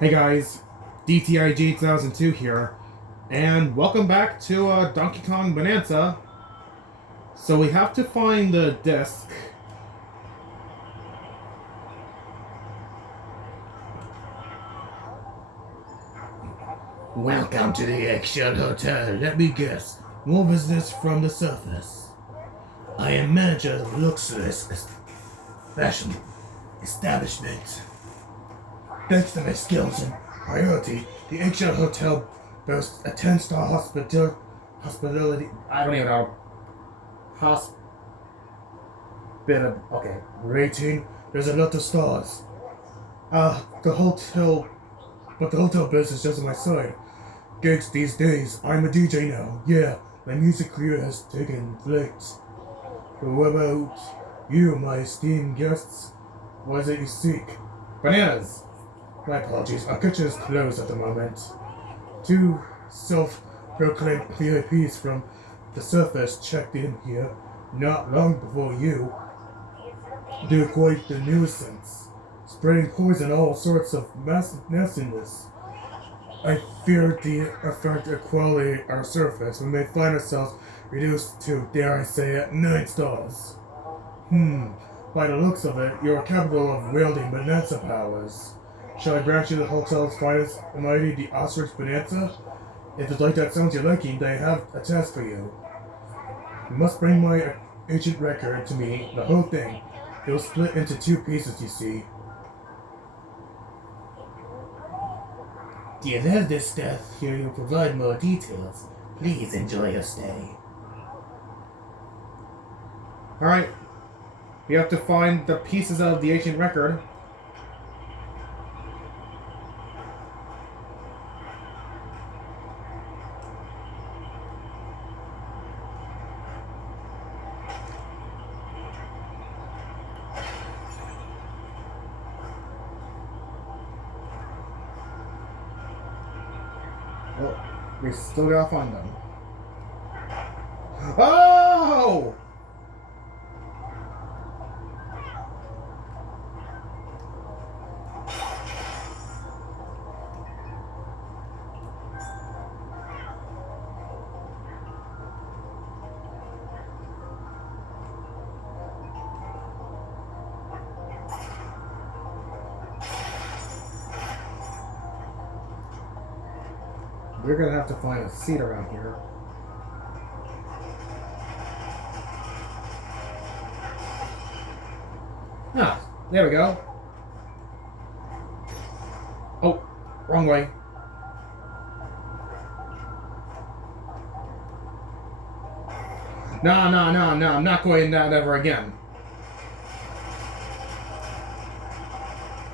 Hey guys, DTIG 2002 here, and welcome back to Donkey Kong Bananza. So we have to find the disc. Welcome to the Eggshell Hotel. Let me guess, more visitors from the surface. I am manager of the luxurious fashion establishment. Thanks to my skills and priority, the Eggshell Hotel boasts a 10-star hospitality. I don't even know. Okay, rating. There's a lot of stars. The hotel, but the hotel business isn't my side. Gigs these days. I'm a DJ now. Yeah, my music career has taken flight. But what about you, my esteemed guests? What is it you seek? Bananas. My apologies, our kitchen is closed at the moment. Two self-proclaimed VIPs from the surface checked in here not long before you. They're quite the nuisance, spreading poison all sorts of nastiness. I fear the effect of quality our surface. We may find ourselves reduced to, dare I say it, 9 stars. By the looks of it, you're capable of wielding Bananza powers. Shall I grant you the hotel's finest commodity, the ostrich Bananza? If it's like that sounds your liking, then I have a task for you. You must bring my ancient record to me, the whole thing. It will split into 2 pieces, you see. Do you love this stuff? Here you'll provide more details. Please enjoy your stay. Alright. We have to find the pieces of the ancient record. Well, we still gotta find them. Oh! We're gonna have to find a seat around here. Ah, there we go. Oh, wrong way. No, I'm not going that ever again.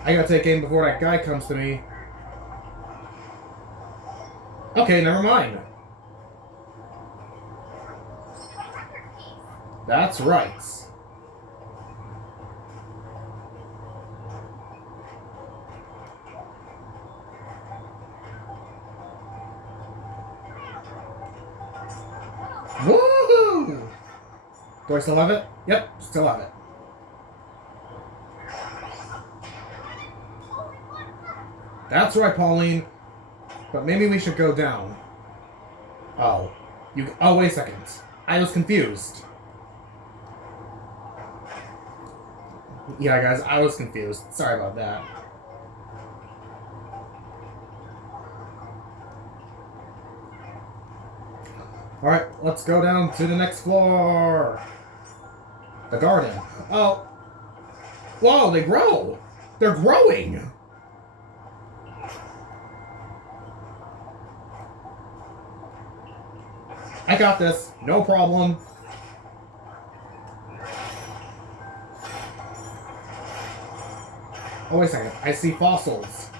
I gotta take aim before that guy comes to me. Okay, never mind. That's right. Woohoo! Do I still have it? Yep, still have it. That's right, Pauline. But maybe we should go down. Oh. Oh, wait a second. I was confused. Yeah, guys, I was confused. Sorry about that. Alright, let's go down to the next floor. The garden. Oh. Whoa, they grow. They're growing. I got this. No problem. Oh, wait a second. I see fossils.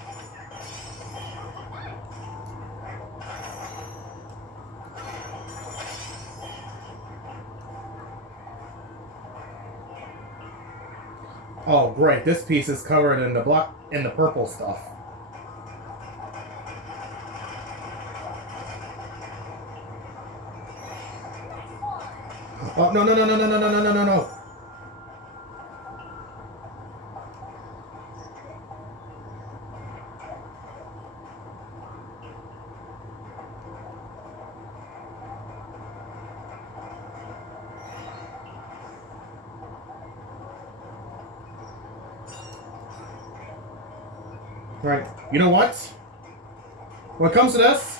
Oh, great. This piece is covered in the purple stuff. Oh, no. Right. You know what? When it comes to this,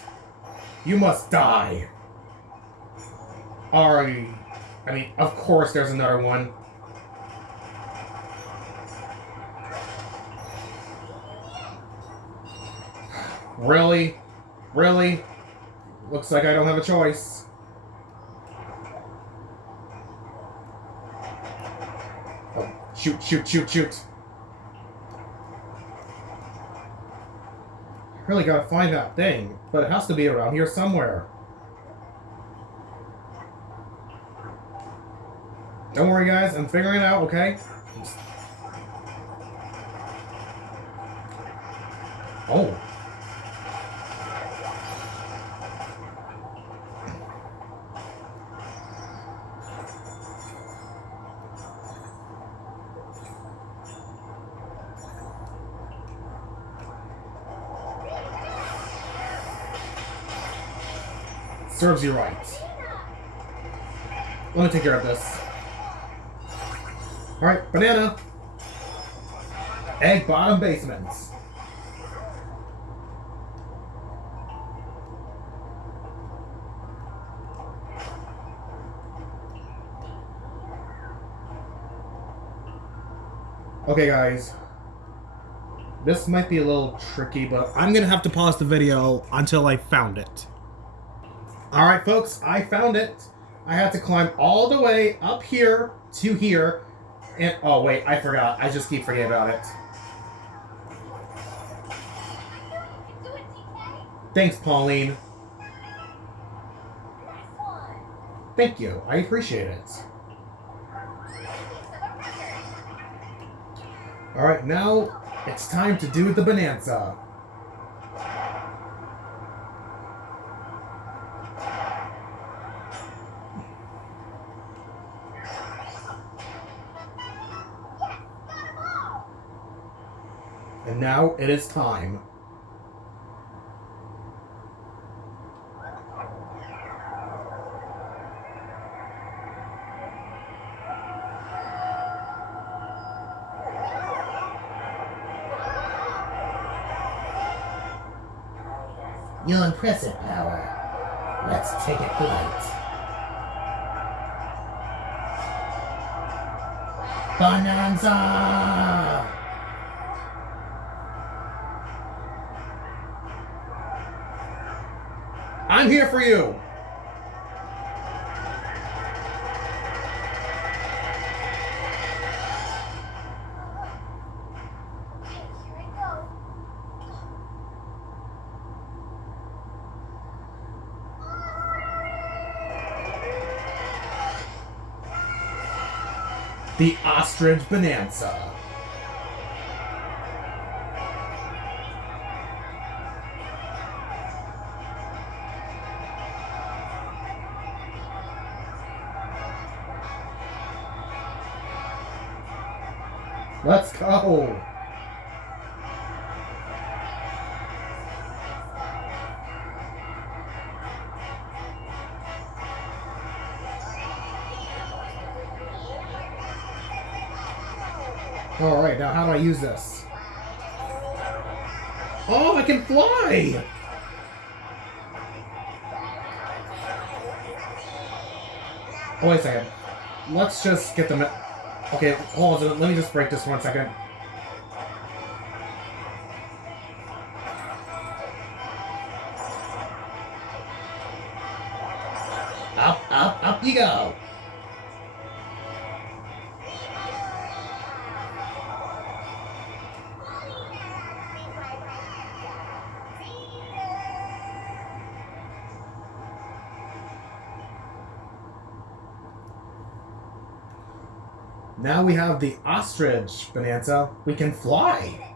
you must die. I mean, of course there's another one. Really? Really? Looks like I don't have a choice. Oh, shoot, shoot, shoot, shoot. I really gotta find that thing, but it has to be around here somewhere. Don't worry, guys. I'm figuring it out, okay? Oh. Serves you right. Let me take care of this. Alright, banana. Egg bottom basements. Okay, guys. This might be a little tricky, but I'm gonna have to pause the video until I found it. Alright, folks, I found it. I had to climb all the way up here to here. And, oh, wait, I forgot. I just keep forgetting about it. Thanks, Pauline. Thank you. I appreciate it. Alright, now it's time to do the Bananza. And now it is time. You'll impress it, Power. Let's take it flight. Bananza! I'm here for you! The Ostrich Bananza. Let's go! Alright, now how do I use this? Oh, I can fly! Oh, wait a second. Let's just get them... Okay, hold on, let me just break this 1 second. Up, up, up you go! Now we have the Ostrich Bananza. We can fly!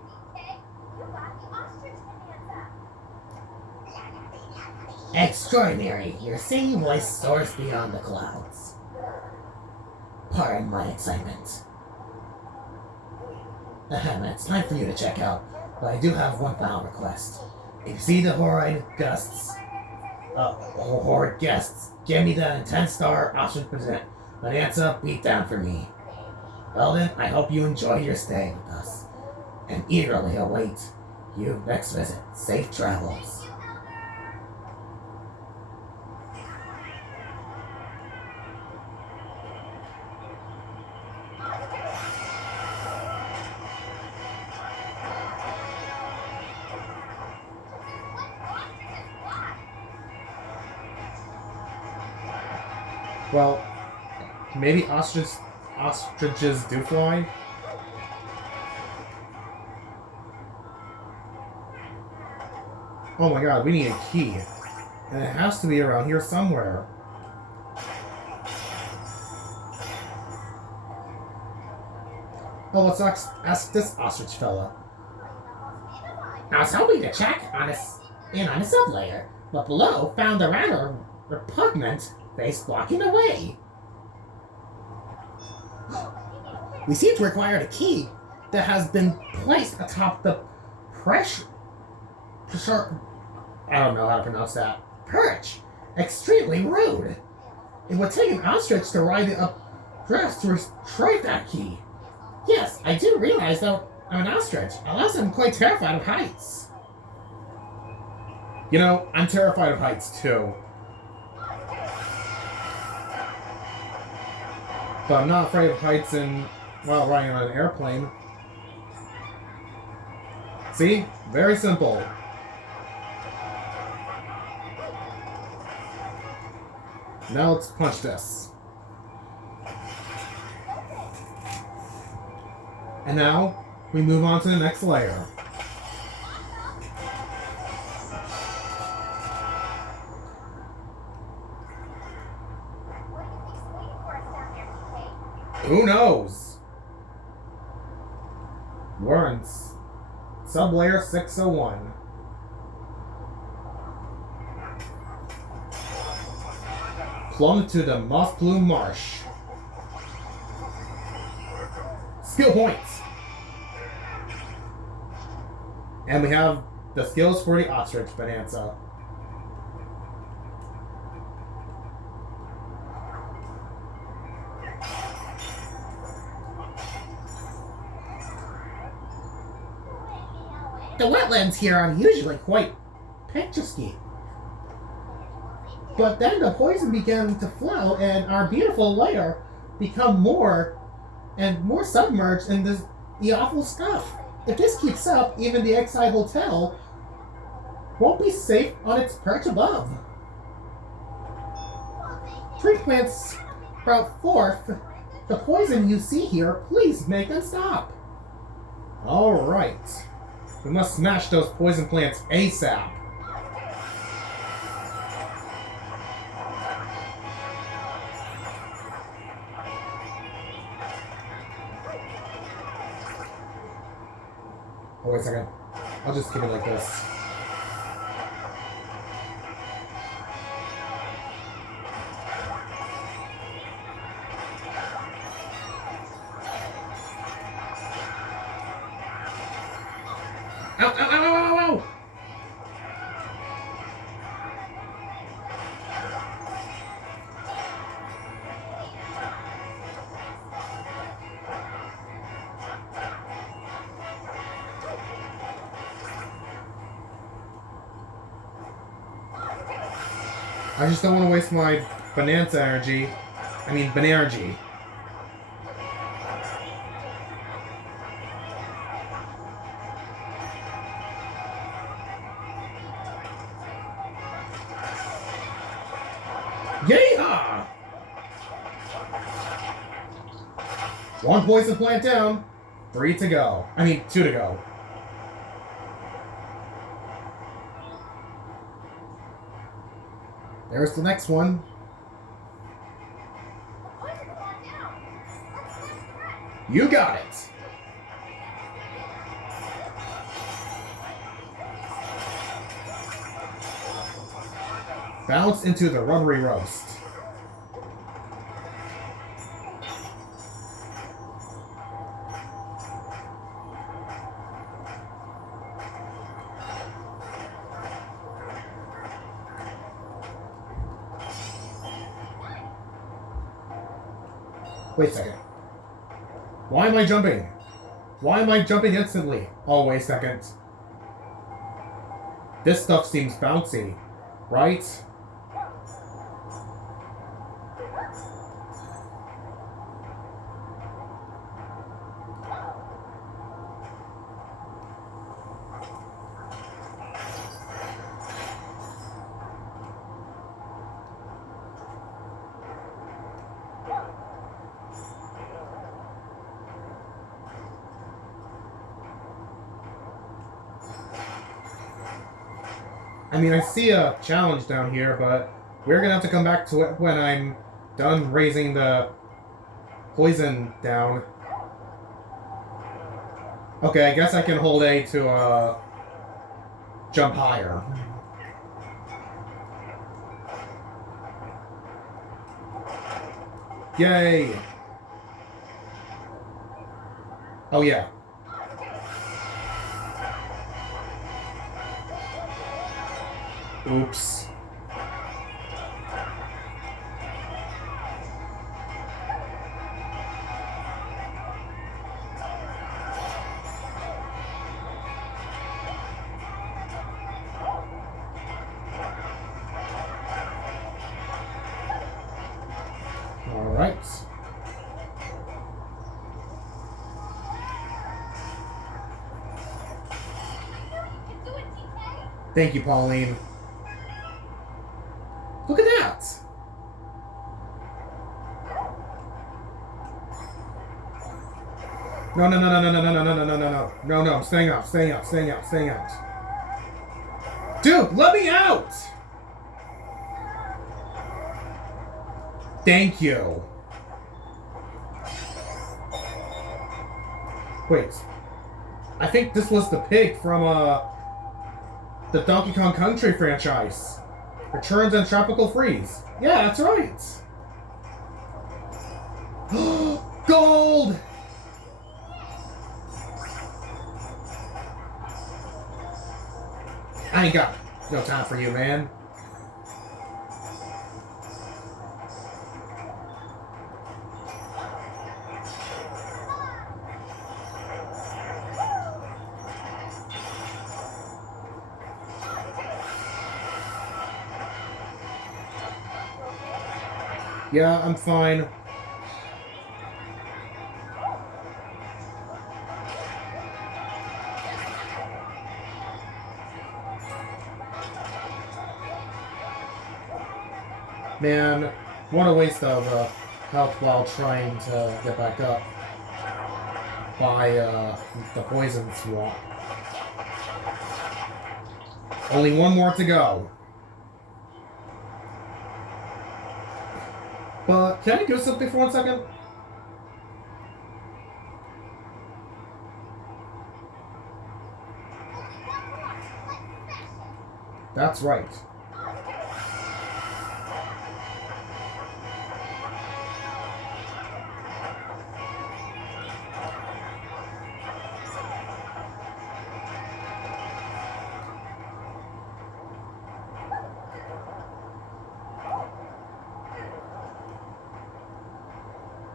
Extraordinary. Your singing voice soars beyond the clouds. Pardon my excitement. It's time for you to check out, but I do have one final request. If you see the horrid guests, give me the 10-star Ostrich Bananza beatdown for me. Well then, I hope you enjoy your stay with us, and eagerly await You next visit. Safe travels. Well, maybe ostriches do fly? Oh my god, we need a key. And it has to be around here somewhere. Oh, let's ask this ostrich fella. I was hoping to check on a sub-layer, but below found a rather repugnant face blocking the way. We seem to require a key that has been placed atop the pressure. I don't know how to pronounce that. Perch. Extremely rude. It would take an ostrich to ride it up dress to retrieve that key. Yes, I do realize that I'm an ostrich. Alas, I'm quite terrified of heights. You know, I'm terrified of heights too. But I'm not afraid of heights while riding on an airplane. See? Very simple. Now let's punch this. And now, we move on to the next layer. Who knows? We're in sub-layer 601. Plummet to the Moth Plume Marsh. Skill points! And we have the skills for the Ostrich Bananza. The wetlands here are usually quite picturesque. But then the poison began to flow and our beautiful layer become more and more submerged in the awful stuff. If this keeps up, even the Exile Hotel won't be safe on its perch above. Tree plants sprout forth the poison you see here. Please make them stop. Alright. We must smash those poison plants ASAP. Oh, wait a second. I'll just keep it like this. Ow, ow, ow, ow, ow, ow! I just don't want to waste my Bananza energy. I mean, Banergy. Yeehaw! One poison plant down. 3 to go. I mean, 2 to go. There's the next one. You got it. Bounce into the rubbery roast. Wait a second. Why am I jumping? Why am I jumping instantly? Oh, wait a second. This stuff seems bouncy, right? I mean, I see a challenge down here, but we're gonna have to come back to it when I'm done raising the poison down. Okay, I guess I can hold A to, jump higher. Yay! Oh, yeah. Oops. All right. Thank you, Pauline. Look at that! No, no, no, no, no, no, no, no, no, no, no, no, no, no, I'm staying out, staying out, staying out, staying out. Dude, let me out! Thank you. Wait. I think this was the pig from, the Donkey Kong Country franchise. Returns and Tropical Freeze. Yeah, that's right. Gold! I ain't got no time for you, man. Yeah, I'm fine. Man, what a waste of health while trying to get back up by the poison swamp. Only one more to go. But can I do something for 1 second? That's right.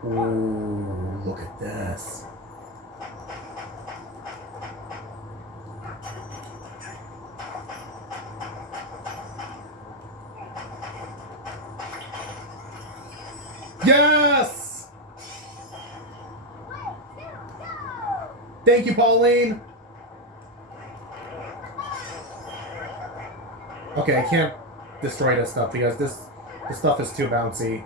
Ooh, look at this. Yes! Thank you, Pauline. Okay, I can't destroy this stuff because this stuff is too bouncy.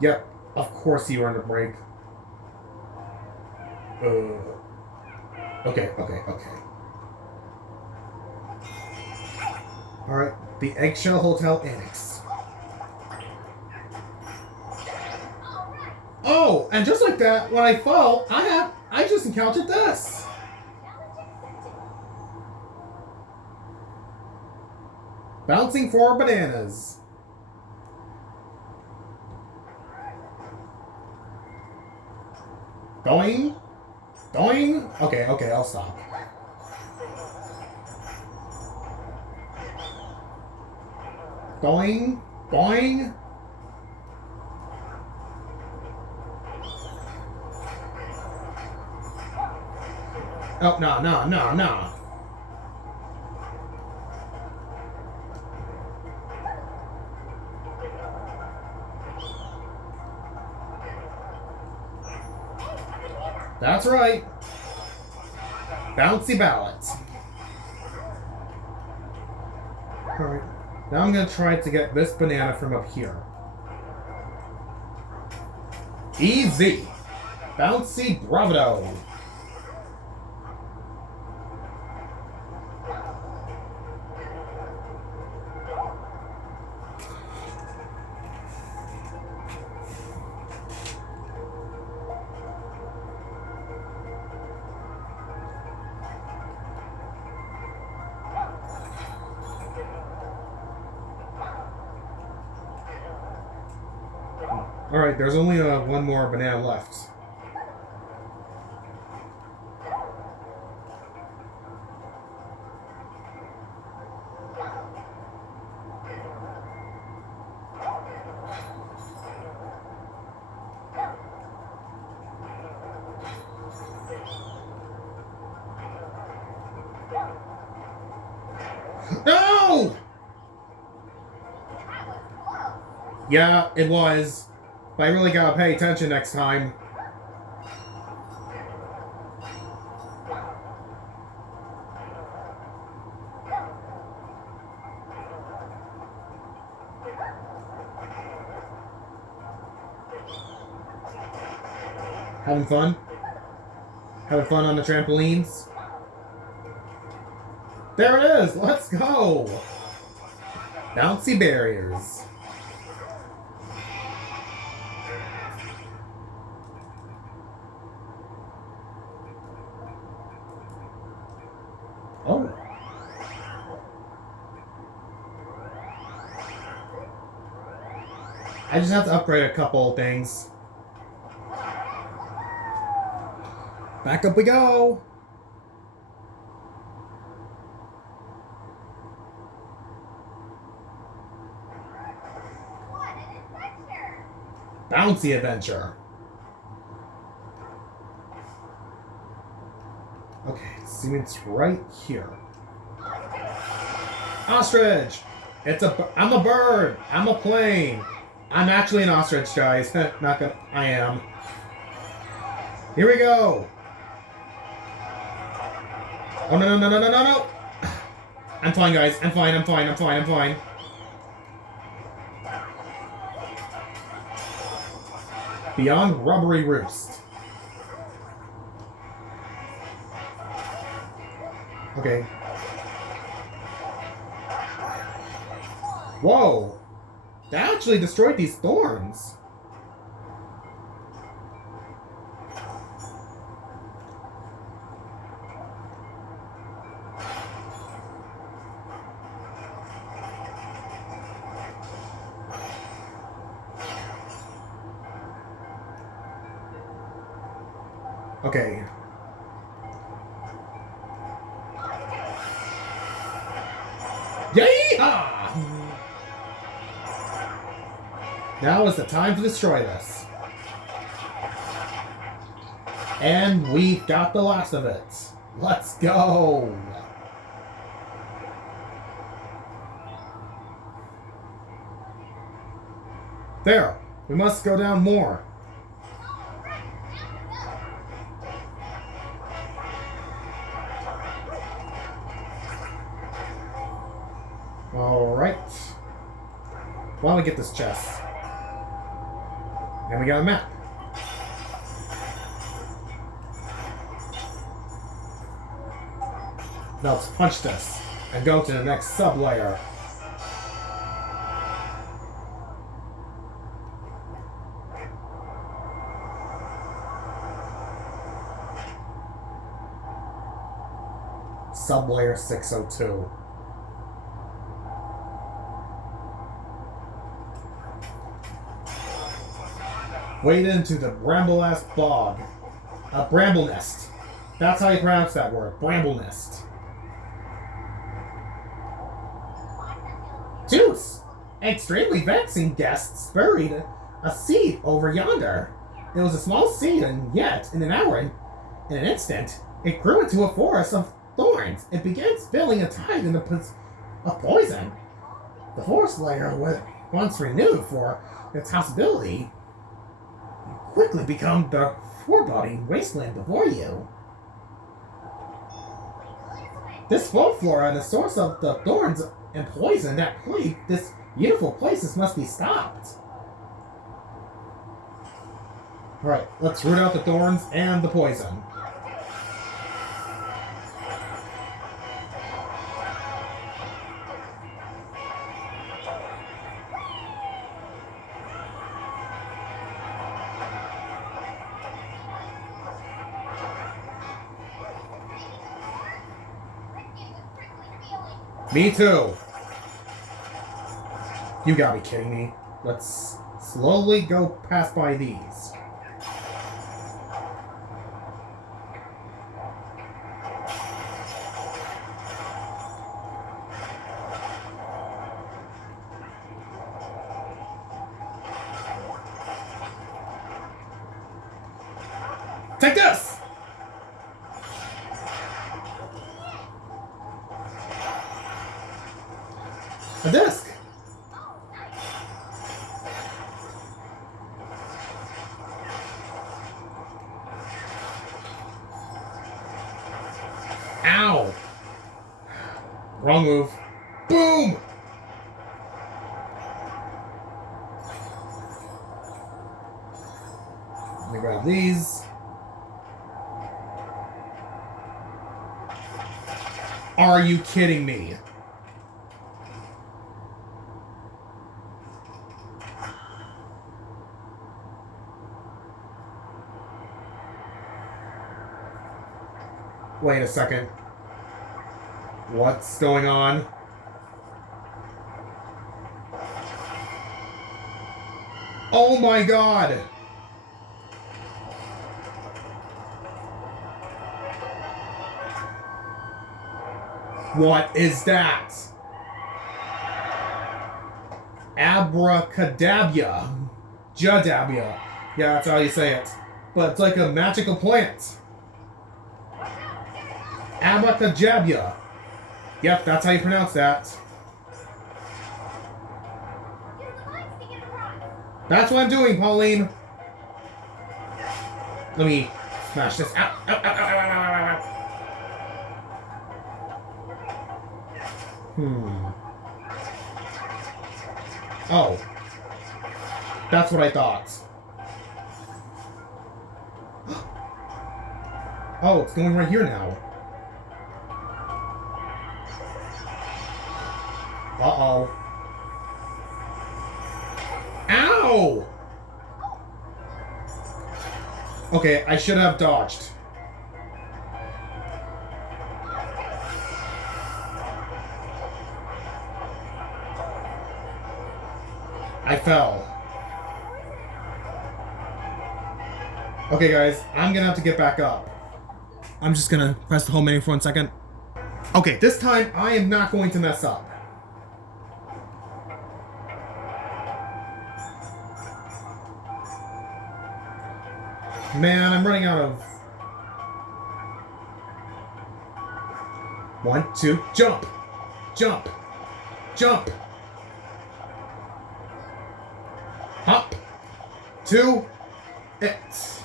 Yep, of course you earned a break. Okay. Alright, the Eggshell Hotel Annex. Oh, and just like that, when I fall, I just encountered this. Bouncing for bananas. Going. Going. Okay, I'll stop. Going. Boing. Oh, no. That's right. Bouncy ballots. Alright. Now I'm going to try to get this banana from up here. Easy. Bouncy bravado. Alright, there's only one more banana left. No! Yeah, it was. But I really gotta pay attention next time. Having fun? Having fun on the trampolines? There it is! Let's go! Bouncy barriers. Oh. I just have to upgrade a couple things. Back up we go! What an adventure! Bouncy adventure. Okay, see, it's right here. Ostrich! I'm a bird! I'm a plane! I'm actually an ostrich, guys. Not gonna... I am. Here we go! Oh, no. I'm fine, guys. I'm fine. Beyond rubbery roost. Okay. Whoa! That actually destroyed these thorns. Okay. Yay-haw! Now is the time to destroy this. And we've got the last of it. Let's go! There! We must go down more. Alright. Why don't we get this chest? And we got a map. Now let's punch this and go to the next sub-layer. Sub-layer 602. Wade into the bramble-ass bog. A bramble nest. That's how you pronounce that word. Bramble nest. Juice! Extremely vexing guests buried a seed over yonder. It was a small seed, and yet, in an instant, it grew into a forest of thorns. It began spilling a tide of poison. The forest layer, once renewed for its hostility, quickly become the foreboding wasteland before you. This folk flora, the source of the thorns and poison that plague this beautiful place, must be stopped. Alright, let's root out the thorns and the poison. Me too. You gotta be kidding me. Let's slowly go pass by these. Take this! A disc! Ow! Wrong move. Boom! Let me grab these. Are you kidding me? Wait a second. What's going on? Oh my god! What is that? Abracadabra. Jadabia. Yeah, that's how you say it. But it's like a magical plant. Abracadabra. Yep, that's how you pronounce that. That's what I'm doing, Pauline. Let me smash this. Ow, ow, ow, ow, ow, ow, ow, ow. Oh. That's what I thought. Oh, it's going right here now. Uh-oh. Ow! Okay, I should have dodged. I fell. Okay, guys, I'm gonna have to get back up. I'm just gonna press the home menu for 1 second. Okay, this time I am not going to mess up. Man, I'm running out of... 1, 2, jump! Jump! Jump! Hop! 2, it.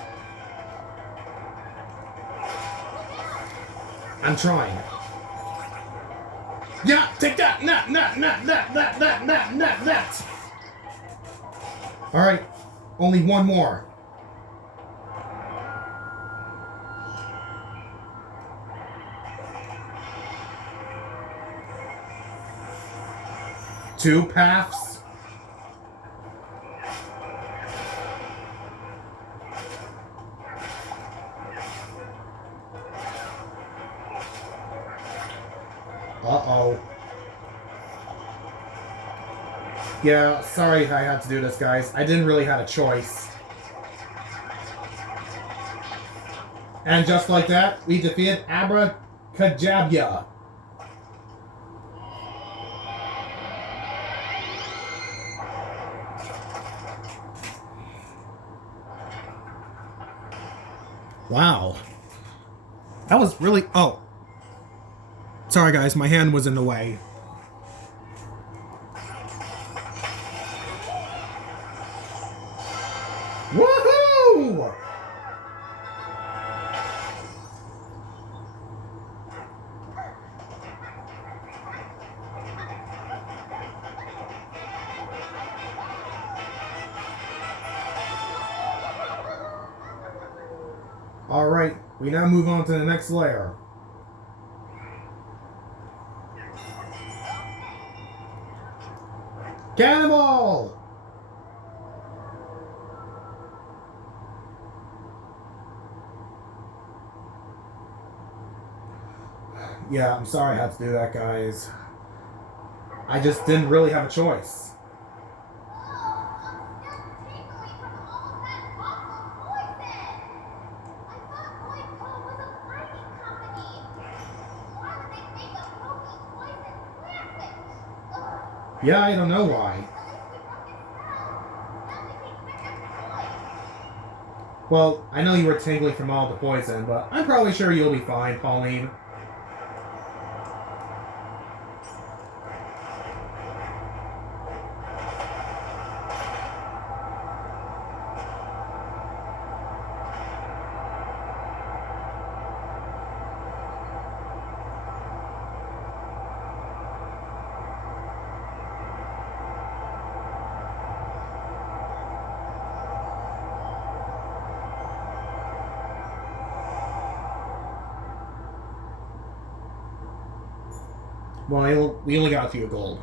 I'm trying. Yeah, take that! That! Alright, only one more. Two paths. Uh-oh. Yeah, sorry I had to do this, guys. I didn't really have a choice. And just like that, we defeated Abracadabra. Wow. That was really... Oh. Sorry, guys. My hand was in the way. Woohoo! Alright, we now move on to the next layer. Cannonball! Yeah, I'm sorry I had to do that, guys. I just didn't really have a choice. Yeah, I don't know why. Well, I know you were tingling from all the poison, but I'm probably sure you'll be fine, Pauline. Well, we only got a few gold.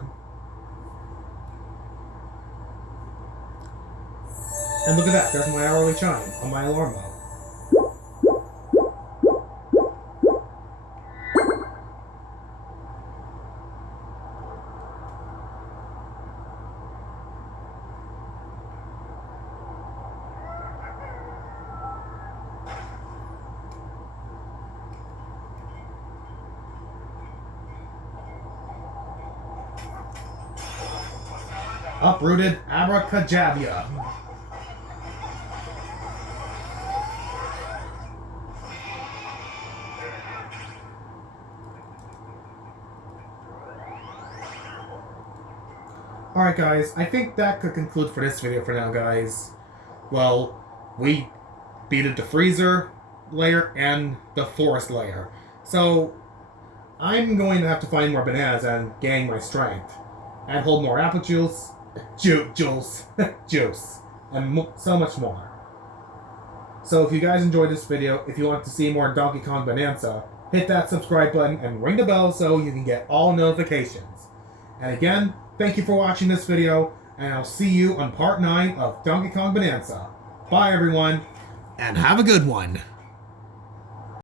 And look at that, there's my hourly chime on my alarm bell. Uprooted Abracadabra. Alright guys, I think that could conclude for this video for now, guys. Well, we beated the freezer layer and the forest layer. So, I'm going to have to find more bananas and gain my strength. And hold more apple juice, juice, and so much more. So if you guys enjoyed this video, if you want to see more Donkey Kong Bananza, hit that subscribe button and ring the bell so you can get all notifications. And again, thank you for watching this video, and I'll see you on part 9 of Donkey Kong Bananza. Bye everyone, and have a good one.